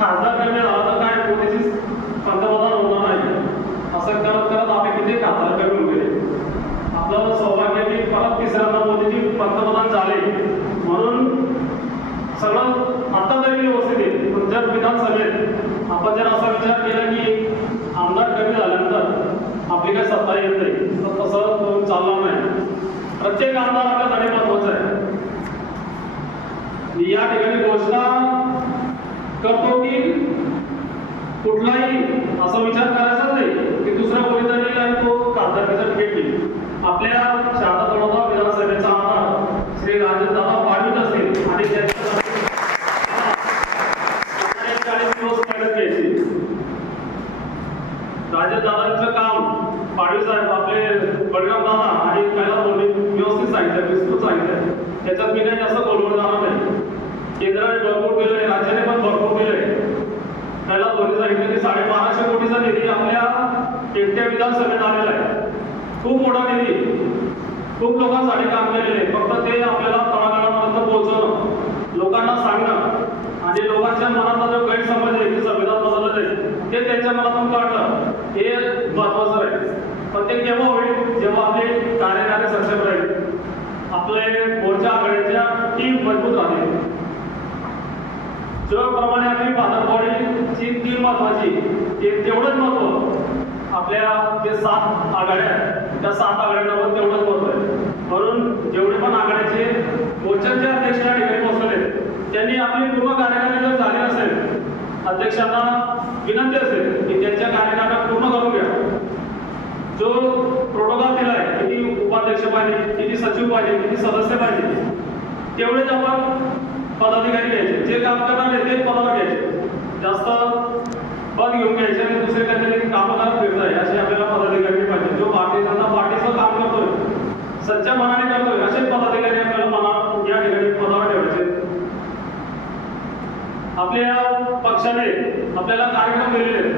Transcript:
खासदार करण्यात आला तर काय मोदीची पंतप्रधान होणार नाही असं करत करत आम्ही किती खासदार करून गेले. आपलं सौभाग्य की परत तिसऱ्यांदा मोदीजी पंतप्रधान झाले म्हणून सगळं आता तरी व्यवस्थित आहे. पण जर विधानसभेत आपण जर असा विचार केला की आमदार कमी झाल्यानंतर आपली काही सत्ता येत नाही तर तसं चालणार नाही. प्रत्येक आमदार आपल्यासाठी महत्वाचा आहे. या ठिकाणी घोषणा करतो की कुठलाही असा विचार करायचा नाही की दुसऱ्या कोणीतरी आणि तो खासदारकीचं तिकीट घेईल. आपल्या शारदा तळोदा विधानसभेचा आमदार श्री राजदादा पाटील असतील आणि त्यांच्या 40 दिवस मेहनत घ्यायची. राजदादांचं काम पाटील साहेब आपले बळीराम दादा आणि कैलास बोंडे व्यवस्थित सांगितलं, विस्तृत सांगितलं. त्याच्यात मी काही जास्त बोलवून जाणार नाही. केंद्राने भरपूर केलंय, राज्याने पण भरपूर केलंय. कैलास बोंडे सांगितलं की 1250 कोटीचा निधी आपल्या एकट्या विधानसभेत आलेला आहे. खूप मोठा निधी, खूप लोकांसाठी काम केलेलं आहे. फक्त ते आपल्याला तळागाळापर्यंत पोहोचवणं, लोकांना सांगणं आणि लोकांच्या मनातला जो गैरसमज आहे की संविधान बदलत आहे ते त्यांच्या मनातून काढणं हे महत्वाचं आहे. पण ते केव्हा होईल जेव्हा आपले कार्यकारी सक्षम राहील, आपले मोर्चा आघाडीच्या टीम मजबूत राहतील. ज्याप्रमाणे आपली भाजपवाडीची टीम महत्वाची तेवढंच महत्व आपल्या जे 7 आघाड्या आहेत त्या 7 आघाड्यांना पण तेवढंच महत्व आहे. म्हणून जेवढे पण आघाड्याचे मोर्चाचे अध्यक्ष या ठिकाणी पोहोचले त्यांनी आपली पूर्ण कार्यकारिणी जर झाली असेल अध्यक्षांना विनंती असेल की त्यांच्या कार्यकाळ पूर्ण करून घ्या. जो प्रोटोकॉल दिला आहे किती उपाध्यक्ष पाहिजे, किती सचिव पाहिजे, किती सदस्य पाहिजे तेवढेच आपण पदाधिकारी घ्यायचे. जे काम करणार आहे तेच पदावर घ्यायचे. जास्त पद घेऊन घ्यायचे आणि दुसरे काहीतरी कामं करत फिरत आहे असे आपल्याला पदाधिकारी पाहिजे. जो भारतीय जनता पार्टीचं काम करतोय, सच्च्या मनाने करतोय असेच पदाधिकारी आपल्याला या ठिकाणी पदावर ठेवायचे. आपल्या पक्षाने आपल्याला कार्यक्रम दिलेले